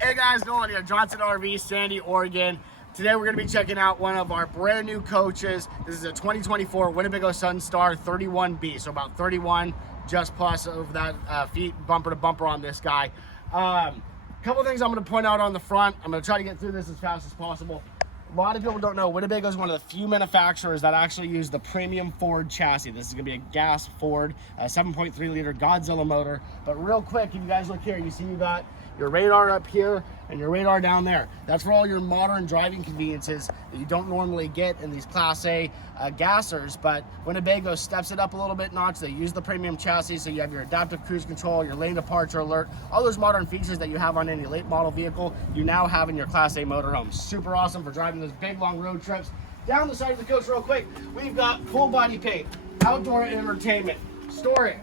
Hey guys, Nolan here, Johnson RV, Sandy, Oregon. Today we're going to be checking out one of our brand new coaches. This is a 2024 Winnebago Sunstar 31B, so about 31 just plus of that feet bumper to bumper on this guy. Couple things I'm going to point out on the front. I'm going to try to get through this as fast as possible. A lot of people don't know Winnebago is one of the few manufacturers that actually use the premium Ford chassis. This is going to be a gas Ford 7.3 liter Godzilla motor. But real quick, if you guys look here, you see you got your radar up here and your radar down there. That's for all your modern driving conveniences that you don't normally get in these Class A gassers, but Winnebago steps it up a little bit notch. They use the premium chassis, so you have your adaptive cruise control, your lane departure alert, all those modern features that you have on any late model vehicle, you now have in your Class A motorhome. Super awesome for driving those big long road trips. Down the side of the coach real quick, we've got full body paint, outdoor entertainment, storage,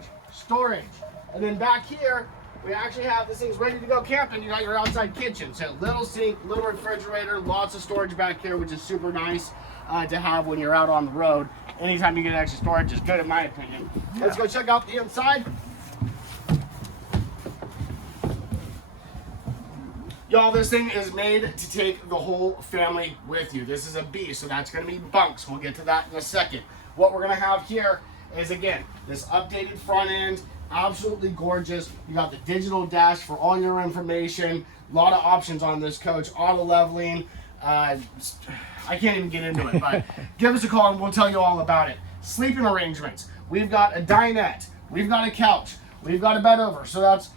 and then back here, we actually have this thing's ready to go camping. You got your outside kitchen. So little sink, little refrigerator, lots of storage back here, which is super nice to have when you're out on the road. Anytime you get extra storage is good in my opinion. Yeah. Let's go check out the inside. Y'all, this thing is made to take the whole family with you. This is a B, so that's gonna be bunks. We'll get to that in a second. What we're gonna have here is, again, this updated front end. Absolutely gorgeous. You got the digital dash for all your information. A lot of options on this coach. Auto leveling. I can't even get into it, but give us a call and we'll tell you all about it. Sleeping arrangements. We've got a dinette. We've got a couch. We've got a bed over. So that's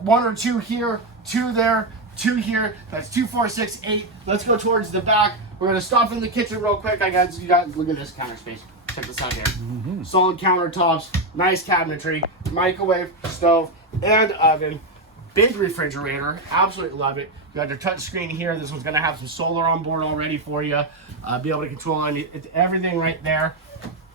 one or two here, two there, two here. That's 2, 4, 6, 8. Let's go towards the back. We're gonna stop in the kitchen real quick. You got look at this counter space. Check this out here. Solid countertops, nice cabinetry, microwave, stove, and oven. Big refrigerator, absolutely love it. You got your touch screen here. This one's gonna have some solar on board already for you. Be able to control everything right there.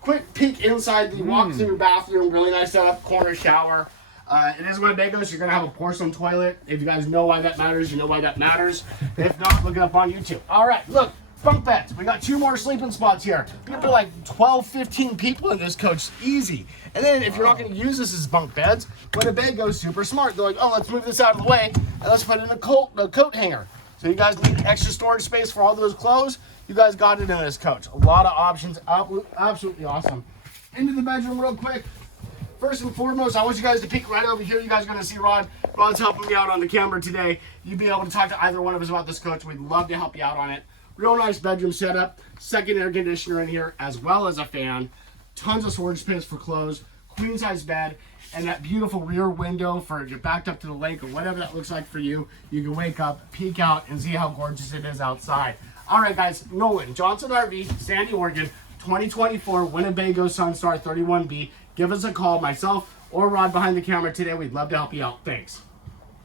Quick peek inside the walk-through bathroom. Really nice setup, corner shower. It is Winnebago, so you're gonna have a porcelain toilet. If you guys know why that matters, you know why that matters. If not, look it up on YouTube. All right, look. Bunk beds. We got 2 more sleeping spots here. You can put like 12, 15 people in this coach, easy. And then if you're not going to use this as bunk beds, Winnebago's super smart. They're like, oh, let's move this out of the way and let's put in a coat hanger. So you guys need extra storage space for all those clothes. You guys got it in this coach. A lot of options. Absolutely awesome. Into the bedroom real quick. First and foremost, I want you guys to peek right over here. You guys are going to see Rod. Rod's helping me out on the camera today. You'd be able to talk to either one of us about this coach. We'd love to help you out on it. Real nice bedroom setup, second air conditioner in here, as well as a fan, tons of storage space for clothes, queen size bed, and that beautiful rear window for if you're backed up to the lake or whatever that looks like for you. You can wake up, peek out, and see how gorgeous it is outside. All right, guys, Nolan, Johnson RV, Sandy, Oregon, 2024 Winnebago Sunstar 31B. Give us a call, myself or Rod behind the camera today. We'd love to help you out. Thanks.